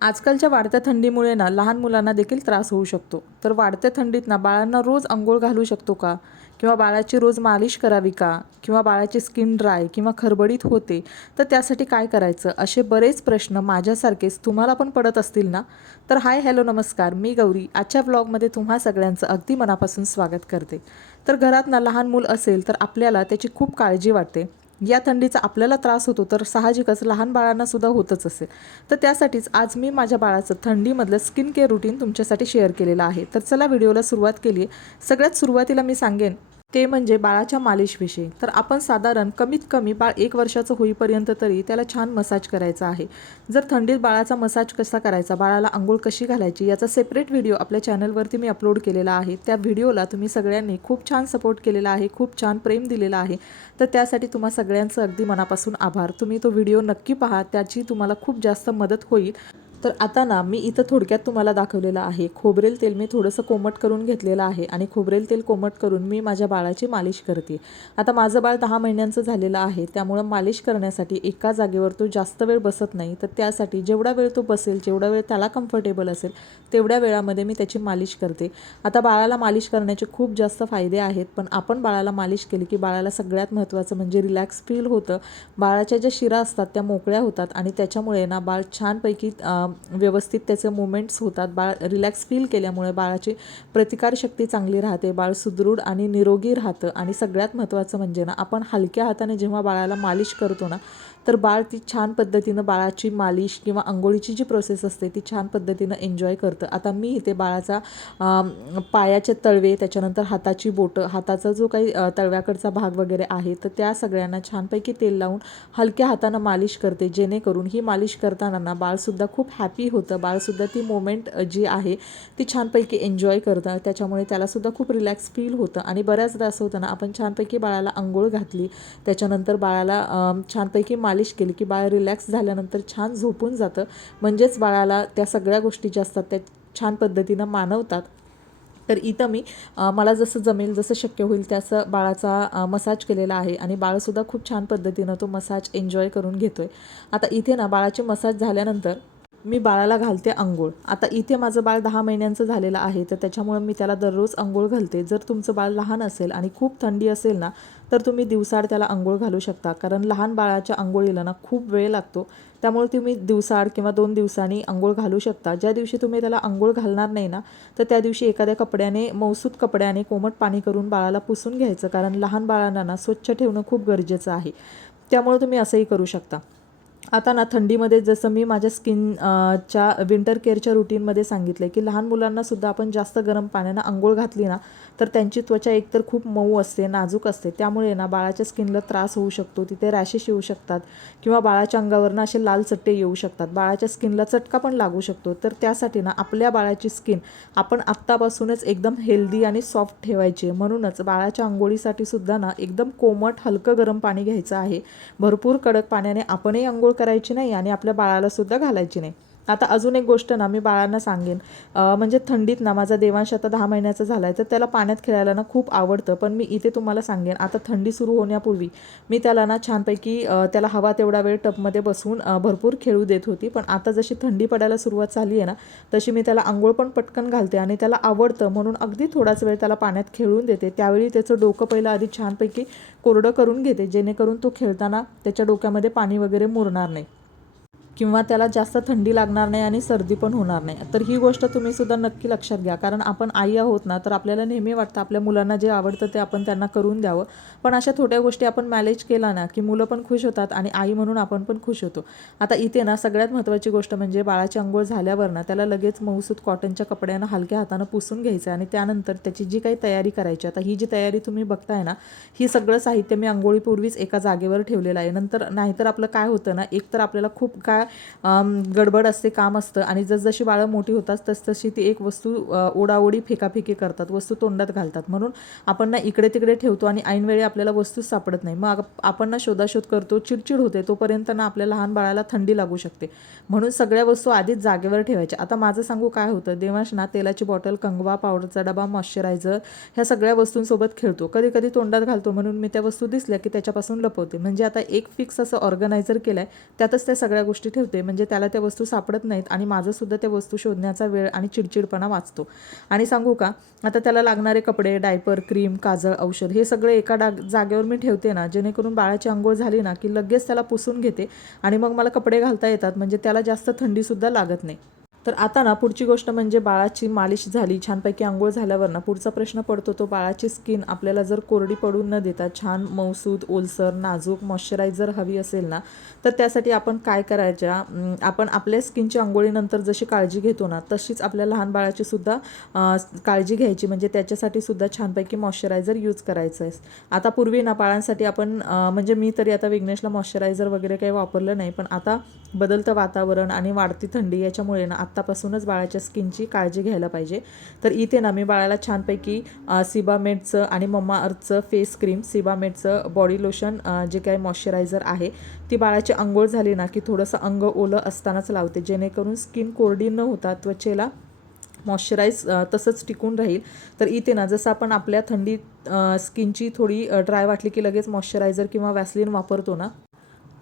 आजकालच्या वाढत्या थंडीमुळे ना लहान मुलांना देखील त्रास होऊ शकतो. तर वाढत्या थंडीत ना बाळांना रोज अंघोळ घालू शकतो का? किंवा बाळाची रोज मालिश करावी का? किंवा बाळाची स्किन ड्राय किंवा खरबडीत होते, तर त्यासाठी काय करायचं? असे बरेच प्रश्न माझ्यासारखेच तुम्हाला पण पडत असतील ना? तर हाय, हॅलो, नमस्कार. मी गौरी. आजच्या ब्लॉगमध्ये तुम्हा सगळ्यांचं अगदी मनापासून स्वागत करते. तर घरात ना लहान मूल असेल तर आपल्याला त्याची खूप काळजी वाटते. या थंडीचा आपल्याला त्रास होतो तर साहजिकच लहान बाळांना सुद्धा होतच असेल. तर त्यासाठीच आज मी माझ्या बाळाचं थंडीमधलं स्किन केअर रुटीन तुमच्यासाठी शेअर केलेलं आहे. तर चला व्हिडिओला सुरुवात केली आहे. सगळ्यात सुरुवातीला मी सांगेन ते म्हणजे बाळाच्या मालिशविषयी. तर आपण साधारण कमीत कमी बाळ 1 वर्षाचं होईपर्यंत तरी त्याला छान मसाज करायचा आहे. जर थंडीत बाळाचा मसाज कसा करायचा, बाळाला अंघोळ कशी घालायची, याचा सेपरेट व्हिडिओ आपल्या चॅनलवरती मी अपलोड केलेला आहे. त्या व्हिडिओला तुम्ही सगळ्यांनी खूप छान सपोर्ट केलेला आहे, खूप छान प्रेम दिलेलं आहे. तर त्यासाठी तुम्हा सगळ्यांचं अगदी मनापासून आभार. तुम्ही तो व्हिडिओ नक्की पहा, त्याची तुम्हाला खूप जास्त मदत होईल. तर आता ना मी इथं थोडक्यात तुम्हाला दाखवलेलं आहे. खोबरेल तेल मी थोडंसं कोमट करून घेतलेलं आहे आणि खोबरेल तेल कोमट करून मी माझ्या बाळाची मालिश करते. आता माझं बाळ 10 महिन्यांचं झालेलं आहे, त्यामुळं मालिश करण्यासाठी एका जागेवर तो जास्त वेळ बसत नाही. तर त्यासाठी जेवढा वेळ तो बसेल, जेवढा वेळ त्याला कम्फर्टेबल असेल, तेवढ्या वेळामध्ये मी त्याची मालिश करते. आता बाळाला मालिश करण्याचे खूप जास्त फायदे आहेत, पण आपण बाळाला मालिश केली की बाळाला सगळ्यात महत्त्वाचं म्हणजे रिलॅक्स फील होतं. बाळाच्या ज्या शिरा असतात त्या मोकळ्या होतात आणि त्याच्यामुळे ना बाळ छानपैकी व्यवस्थित त्याचे मुवमेंट्स होतात. बाळ रिलॅक्स फील केल्यामुळे बाळाची प्रतिकारशक्ती चांगली राहते. बाळ सुदृढ आणि निरोगी राहतं. आणि सगळ्यात महत्त्वाचं म्हणजे ना, आपण हलक्या हाताने जेव्हा बाळाला मालिश करतो ना, तर बाळ ती छान पद्धतीनं बाळाची मालिश किंवा अंघोळीची जी प्रोसेस असते ती छान पद्धतीनं एन्जॉय करतं. आता मी इथे बाळाचा पायाचे तळवे, त्याच्यानंतर हाताची बोटं, हाताचा जो काही तळव्याकडचा भाग वगैरे आहे, तर त्या सगळ्यांना छानपैकी तेल लावून हलक्या हातानं मालिश करते, जेणेकरून ही मालिश करताना ना बाळसुद्धा खूप हॅपी होतं. बाळसुद्धा ती मोमेंट जी आहे ती छानपैकी एन्जॉय करतं. त्याच्यामुळे त्यालासुद्धा खूप रिलॅक्स फील होतं. आणि बऱ्याचदा असं होतं ना, आपण छानपैकी बाळाला अंघोळ घातली, त्याच्यानंतर बाळाला छानपैकी मालिश केली की बाळ रिलॅक्स झाल्यानंतर छान झोपून जातं. म्हणजेच बाळाला त्या सगळ्या गोष्टी ज्या असतात त्या छान पद्धतीनं मानवतात. तर इथं मी मला जसं जमेल, जसं शक्य होईल त्याचं बाळाचा मसाज केलेला आहे आणि बाळसुद्धा खूप छान पद्धतीनं तो मसाज एन्जॉय करून घेतो आहे. आता इथे ना बाळाची मसाज झाल्यानंतर मी बाळाला घालते अंघोळ. आता इथे माझं बाळ 10 महिन्यांचं झालेलं आहे, तर त्याच्यामुळं मी त्याला दररोज अंघोळ घालते. जर तुमचं बाळ लहान असेल आणि खूप थंडी असेल ना, तर तुम्ही दिवसाआड त्याला अंघोळ घालू शकता. कारण लहान बाळाच्या अंघोळीला ना खूप वेळ लागतो. त्यामुळे तुम्ही दिवसाआड किंवा 2 दिवसांनी अंघोळ घालू शकता. ज्या दिवशी तुम्ही त्याला अंघोळ घालणार नाही ना, तर त्या दिवशी एखाद्या कपड्याने, मौसूत कपड्याने कोमट पाणी करून बाळाला पुसून घ्यायचं. कारण लहान बाळांना ना स्वच्छ ठेवणं खूप गरजेचं आहे. त्यामुळे तुम्ही असंही करू शकता. आता ना थंडीमध्ये जसं मी माझ्या च्या विंटर केअरच्या रुटीनमध्ये सांगितलं आहे की लहान मुलांनासुद्धा आपण जास्त गरम पाण्यानं अंघोळ घातली ना, तर त्यांची त्वचा एकतर खूप मऊ असते, नाजूक असते. त्यामुळे ना बाळाच्या स्किनला त्रास होऊ शकतो, तिथे रॅशेस येऊ शकतात किंवा बाळाच्या अंगावरनं असे लाल चट्टे येऊ शकतात. बाळाच्या स्किनला चटका पण लागू शकतो. तर त्यासाठी ना आपल्या बाळाची स्किन आपण आत्तापासूनच एकदम हेल्दी आणि सॉफ्ट ठेवायची. म्हणूनच बाळाच्या अंघोळीसाठी सुद्धा ना एकदम कोमट हलकं गरम पाणी घ्यायचं आहे. भरपूर कडक पाण्याने आपणही अंघोळ करायची नाही आणि आपल्या बाळालासुद्धा घालायची नाही. आता अजून एक गोष्ट ना मी बाळांना सांगेन, म्हणजे थंडीत ना माझा देवांश आता 10 महिन्याचा झाला आहे, तर त्याला पाण्यात खेळायला ना खूप आवडतं. पण मी इथे तुम्हाला सांगेन, आता थंडी सुरू होण्यापूर्वी मी त्याला ना छानपैकी त्याला हवा तेवढा वेळ टबमध्ये बसवून भरपूर खेळू देत होती. पण आता जशी थंडी पडायला सुरुवात झाली आहे ना, तशी मी त्याला अंघोळ पण पटकन घालते आणि त्याला आवडतं म्हणून अगदी थोडाच वेळ त्याला पाण्यात खेळून देते. त्यावेळी त्याचं डोकं पहिलं आधी छानपैकी कोरडं करून घेते, जेणेकरून तो खेळताना त्याच्या डोक्यामध्ये पाणी वगैरे मुरणार नाही किंवा त्याला जास्त थंडी लागणार नाही आणि सर्दी पण होणार नाही. तर ही गोष्ट तुम्ही सुद्धा नक्की लक्षात घ्या. कारण आपण आई आहोत ना, तर आपल्याला नेहमी वाटतं आपल्या मुलांना जे आवडतं ते आपण त्यांना करून द्यावं. पण अशा छोट्या गोष्टी आपण मॅनेज केला ना, की मुलं पण खुश होतात आणि आई म्हणून आपण पण खुश होतो. आता इथे ना सगळ्यात महत्त्वाची गोष्ट म्हणजे बाळाची अंघोळ झाल्यावर ना त्याला लगेच मऊसूत कॉटनच्या कपड्यानं हलक्या हातानं पुसून घ्यायचं आणि त्यानंतर त्याची जी काही तयारी करायची. आता ही जी तयारी तुम्ही बघताय ना, ही सगळं साहित्य मी अंघोळीपूर्वीच एका जागेवर ठेवलेलं आहे. नाहीतर आपलं काय होतं ना, एकतर आपल्याला खूप काय गडबड असते, काम असतं आणि जसजशी बाळं मोठी होतात तसतशी ती एक वस्तू ओढाओढी फेकाफेकी करतात, वस्तू तोंडात घालतात. म्हणून आपण ना इकडे तिकडे ठेवतो आणि ऐनवेळी आपल्याला वस्तू सापडत नाही. मग आपण ना शोधाशोध करतो, चिडचिड होते. तोपर्यंत ना आपल्या लहान बाळाला थंडी लागू शकते. म्हणून सगळ्या वस्तू आधीच जागेवर ठेवायच्या. आता माझं सांगू काय होतं, देवांश ना तेलाची बॉटल, कंगवा, पावडरचा डबा, मॉइश्चरायझर ह्या सगळ्या वस्तूंसोबत खेळतो. कधी कधी तोंडात घालतो म्हणून मी त्या वस्तू दिसल्या की त्याच्यापासून लपवते. म्हणजे आता एक फिक्स असं ऑर्गनायझर केलं आहे, त्यातच त्या सगळ्या गोष्टी ठेवते, म्हणजे त्याला त्या वस्तू सापडत नाहीत आणि माझंसुद्धा त्या वस्तू शोधण्याचा वेळ आणि चिडचिडपणा वाचतो. आणि सांगू का, आता त्याला लागणारे कपडे, डायपर, क्रीम, काजळ, औषध हे सगळे एका जागेवर मी ठेवते ना, जेणेकरून बाळाची अंघोळ झाली ना की लगेच त्याला पुसून घेते आणि मग मला कपडे घालता येतात, म्हणजे त्याला जास्त थंडीसुद्धा लागत नाही. तर आता ना पुढची गोष्ट म्हणजे बाळाची मालिश झाली, छानपैकी अंघोळ झाल्यावर ना पुढचा प्रश्न पडतो तो बाळाची स्किन आपल्याला जर कोरडी पडून न देता छान मऊसूद, ओलसर, नाजूक मॉइश्चरायझर हवी असेल ना, तर त्यासाठी आपण काय करायच्या, आपण आपल्या स्किनच्या अंघोळीनंतर जशी काळजी घेतो ना तशीच आपल्या लहान बाळाची सुद्धा काळजी घ्यायची, म्हणजे त्याच्यासाठी सुद्धा छानपैकी मॉइश्चरायझर यूज करायचं आहे. आता पूर्वी ना बाळांसाठी आपण म्हणजे मी तरी आता विघ्नेशला मॉइश्चरायझर वगैरे काही वापरलं नाही, पण आता बदलतं वातावरण आणि वाढती थंडी याच्यामुळे ना आत्तापासूनच बाळाच्या स्किनची काळजी घ्यायला पाहिजे. तर इथे ना मी बाळाला छानपैकी सिबामेडचं आणि मम्मा अर्थचं फेस क्रीम, सिबामेडचं बॉडी लोशन, जे काही मॉइश्चरायझर आहे ती बाळाची अंघोळ झाली ना की थोडंसं अंग ओलं असतानाच लावते, जेणेकरून स्किन कोरडी न होता त्वचेला मॉइश्चराईज तसंच टिकून राहील. तर इथे ना जसं आपण आपल्या थंडीत स्किनची थोडी ड्राय वाटली की लगेच मॉइश्चरायझर किंवा वॅसलीन वापरतो ना,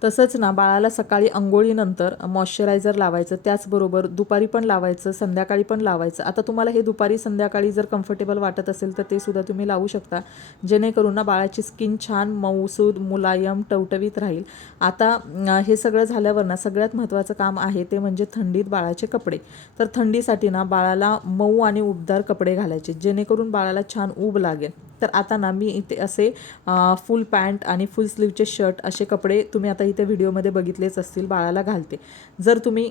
तसंच ना बाळाला सकाळी अंघोळीनंतर मॉइश्चरायझर लावायचं, त्याचबरोबर दुपारी पण लावायचं, संध्याकाळी पण लावायचं. आता तुम्हाला हे दुपारी संध्याकाळी जर कम्फर्टेबल वाटत असेल तर ते सुद्धा तुम्ही लावू शकता, जेणेकरून ना बाळाची स्किन छान मऊसूद, मुलायम, टवटवीत राहील. आता हे सगळं झाल्यावर ना सगळ्यात महत्त्वाचं काम आहे ते म्हणजे थंडीत बाळाचे कपडे. तर थंडीसाठी ना बाळाला मऊ आणि उबदार कपडे घालायचे, जेणेकरून बाळाला छान ऊब लागेल. तर आता ना मी इथे असे फुल पॅन्ट आणि फुल स्लीवचे शर्ट असे कपडे तुम्ही आता इथे व्हिडिओमध्ये बघितलेच असतील बाळाला घालते. जर तुम्ही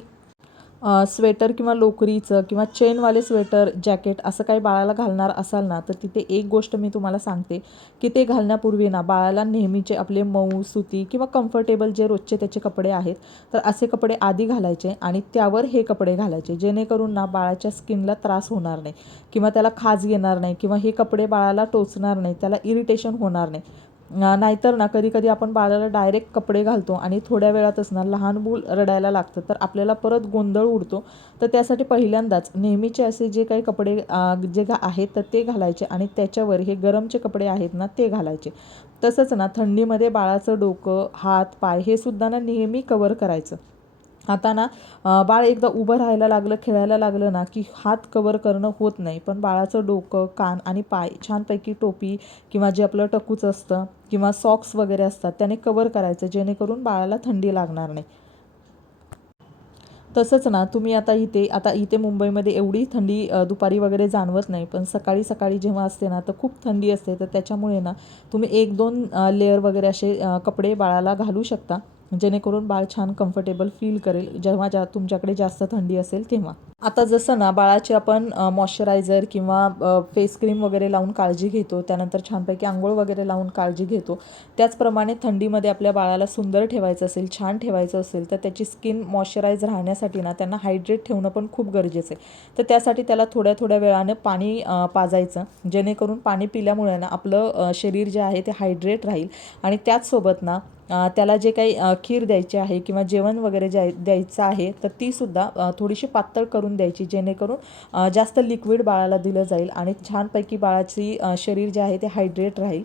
स्वेटर किंवा लोकरीचं किंवा चेनवाले स्वेटर, जॅकेट असं काही बाळाला घालणार असाल ना, तर तिथे एक गोष्ट मी तुम्हाला सांगते की ते घालण्यापूर्वी ना बाळाला नेहमीचे आपले मऊ, सुती किंवा कम्फर्टेबल जे रोजचे त्याचे कपडे आहेत तर असे कपडे आधी घालायचे आणि त्यावर हे कपडे घालायचे, जेणेकरून ना बाळाच्या स्किनला त्रास होणार नाही किंवा त्याला खाज येणार नाही किंवा हे कपडे बाळाला टोचणार नाही, त्याला इरिटेशन होणार नाही. नाहीतर ना कधी कधी आपण बाळाला डायरेक्ट कपडे घालतो आणि थोड्या वेळातच ना लहान मूल रडायला लागतं, तर आपल्याला परत गोंधळ उडतो. तर त्यासाठी पहिल्यांदाच नेहमीचे असे जे काही कपडे आहेत तर ते घालायचे आणि त्याच्यावर हे गरमचे कपडे आहेत ना ते घालायचे. तसंच ना थंडीमध्ये बाळाचं डोकं, हात, पाय हे सुद्धा ना नेहमी कवर करायचं. आता ना बाळ एकदा उभं राहायला लागलं, खेळायला लागलं ना की हात कवर करणं होत नाही, पण बाळाचं डोकं, कान आणि पाय छानपैकी टोपी किंवा जे आपलं टकूचं असतं किंवा सॉक्स वगैरे असतात त्याने कवर करायचं, जेणेकरून बाळाला थंडी लागणार नाही. तसंच ना तुम्ही आता इथे मुंबईमध्ये एवढी थंडी दुपारी वगैरे जाणवत नाही, पण सकाळी सकाळी जेव्हा असते ना तर खूप थंडी असते. तर त्याच्यामुळे ना तुम्ही 1-2 लेअर वगैरे असे कपडे बाळाला घालू शकता, जेणेकरून बाळ छान कम्फर्टेबल फील करेल जेव्हा तुमच्याकडे जास्त थंडी असेल तेव्हा. आता जसं ना बाळाची आपण मॉइश्चरायझर किंवा फेस क्रीम वगैरे लावून काळजी घेतो, त्यानंतर छानपैकी अंघोळ वगैरे लावून काळजी घेतो, त्याचप्रमाणे थंडीमध्ये आपल्या बाळाला सुंदर ठेवायचं असेल, छान ठेवायचं असेल तर त्याची स्किन मॉइश्चराईज राहण्यासाठी ना त्यांना हायड्रेट ठेवणं पण खूप गरजेचं आहे. तर त्यासाठी त्याला थोड्या थोड्या वेळानं पाणी पाजायचं, जेणेकरून पाणी पिल्यामुळे ना आपलं शरीर जे आहे ते हायड्रेट राहील. आणि त्याचसोबत ना त्याला जे काही खीर द्यायची आहे किंवा जेवण वगैरे द्यायचं आहे तर तीसुद्धा थोडीशी पातळ करून द्यायची, जेणेकरून जास्त लिक्विड बाळाला दिलं जाईल आणि छानपैकी बाळाची शरीर जे आहे ते हायड्रेट राहील.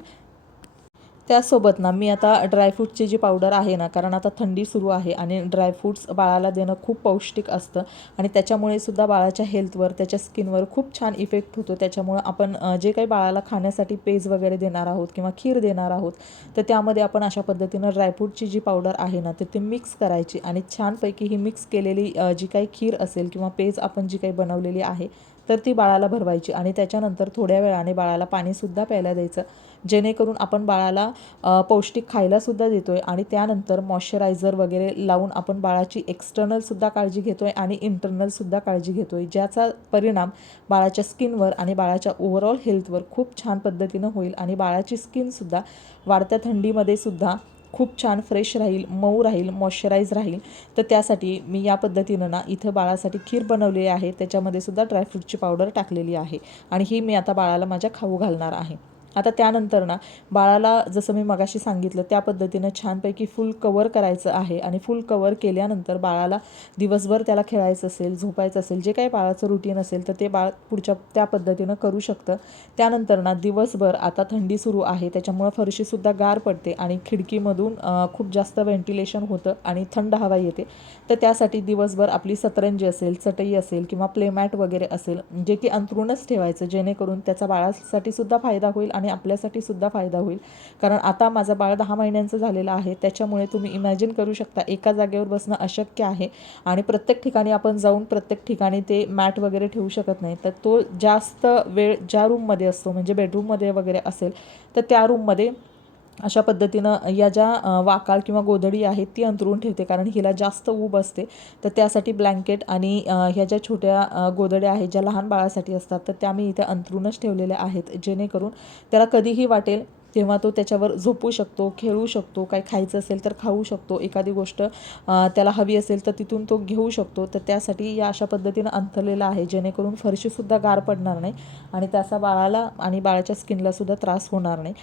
त्यासोबत ना मी आता ड्रायफ्रूटची जी पावडर आहे ना, कारण आता थंडी सुरू आहे आणि ड्रायफ्रूट्स बाळाला देणं खूप पौष्टिक असतं आणि त्याच्यामुळे सुद्धा बाळाच्या हेल्थवर, त्याच्या स्किनवर खूप छान इफेक्ट होतो. त्याच्यामुळं आपण जे काही बाळाला खाण्यासाठी पेज वगैरे देणार आहोत किंवा खीर देणार आहोत तर त्यामध्ये आपण अशा पद्धतीनं ड्रायफ्रूटची जी पावडर आहे ना तर ती मिक्स करायची आणि छानपैकी ही मिक्स केलेली जी काही खीर असेल किंवा पेज आपण जी काही बनवलेली आहे तर ती बाळाला भरवायची आणि त्याच्यानंतर थोड्या वेळाने बाळाला पाणीसुद्धा प्यायला द्यायचं, जेणेकरून आपण बाळाला पौष्टिक खायलासुद्धा देतो आहे आणि त्यानंतर मॉइश्चरायझर वगैरे लावून आपण बाळाची एक्सटर्नलसुद्धा काळजी घेतो आहे आणि इंटरनलसुद्धा काळजी घेतो आहे, ज्याचा परिणाम बाळाच्या स्किनवर आणि बाळाच्या ओव्हरऑल हेल्थवर खूप छान पद्धतीनं होईल आणि बाळाची स्किनसुद्धा वाढत्या थंडीमध्ये सुद्धा खूप छान फ्रेश राहील, मऊ राहील, मॉइश्चराईज राहील. तर त्यासाठी मी या पद्धतीनं ना इथं बाळासाठी खीर बनवलेली आहे, त्याच्यामध्ये सुद्धा ड्रायफ्रूटची पावडर टाकलेली आहे आणि ही मी आता बाळाला माझ्या खाऊ घालणार आहे. आता त्यानंतर ना बाळाला जसं मी मगाशी सांगितलं त्या पद्धतीनं छानपैकी फुल कवर करायचं आहे आणि फुल कवर केल्यानंतर बाळाला दिवसभर त्याला खेळायचं असेल, झोपायचं असेल, जे काही बाळाचं रुटीन असेल तर ते बाळ पुढच्या त्या पद्धतीनं करू शकतं. त्यानंतर ना दिवसभर आता थंडी सुरू आहे त्याच्यामुळं फरशीसुद्धा गार पडते आणि खिडकीमधून खूप जास्त व्हेंटिलेशन होतं आणि थंड हवा येते. तर त्यासाठी दिवसभर आपली सतरंजी असेल, चटई असेल किंवा प्लेमॅट वगैरे असेल जे की अंथरूणच ठेवायचं, जेणेकरून त्याचा बाळासाठी सुद्धा फायदा होईल आणि आपल्यासाठी सुद्धा फायदा होईल. कारण आता माझं बाळ 10 महिन्यांचं झालेलं आहे, त्याच्यामुळे तुम्ही इमॅजिन करू शकता एका जागेवर बसणं अशक्य आहे आणि प्रत्येक ठिकाणी आपण जाऊन प्रत्येक ठिकाणी ते मॅट वगैरे ठेवू शकत नाही. तर तो जास्त वेळ ज्या रूममध्ये असतो म्हणजे बेडरूममध्ये वगैरे असेल तर त्या रूममध्ये अशा पद्धतीनं या ज्या वाकाळ किंवा गोधडी आहेत ती अंथरून ठेवते, कारण हिला जास्त ऊब असते. तर त्यासाठी ब्लँकेट आणि ह्या ज्या छोट्या गोधड्या आहेत ज्या लहान बाळासाठी असतात तर त्या मी इथे अंथरूनच ठेवलेल्या आहेत, जेणेकरून त्याला कधीही वाटेल तेव्हा तो त्याच्यावर झोपू शकतो, खेळू शकतो, काही खायचं असेल तर खाऊ शकतो, एखादी गोष्ट त्याला हवी असेल तर तिथून तो घेऊ शकतो. तर त्यासाठी या अशा पद्धतीनं अंथरलेलं आहे, जेणेकरून फरशीसुद्धा गार पडणार नाही आणि त्याचा बाळाला आणि बाळाच्या स्किनलासुद्धा त्रास होणार नाही.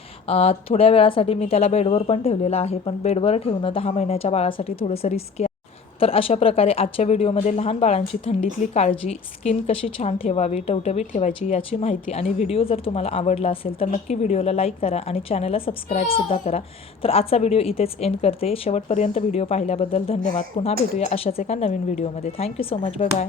थोड्या वेळासाठी मी त्याला बेडवर पण ठेवलेलं आहे, पण बेडवर ठेवणं 10 महिन्याच्या बाळासाठी थोडंसं रिस्की आहे. तर अशा प्रकारे आजच्या व्हिडिओमध्ये लहान बाळांची थंडीतली काळजी, स्किन कशी छान ठेवावी, टवटवीत ठेवायची याची माहिती आणि व्हिडिओ जर तुम्हाला आवडला असेल तर नक्की व्हिडिओला लाईक करा आणि चॅनलला सबस्क्राईबसुद्धा करा. तर आजचा व्हिडिओ इथेच एंड करते. शेवटपर्यंत व्हिडिओ पाहिल्याबद्दल धन्यवाद. पुन्हा भेटूया अशाच एका नवीन व्हिडिओमध्ये. Thank you so much. Bye bye.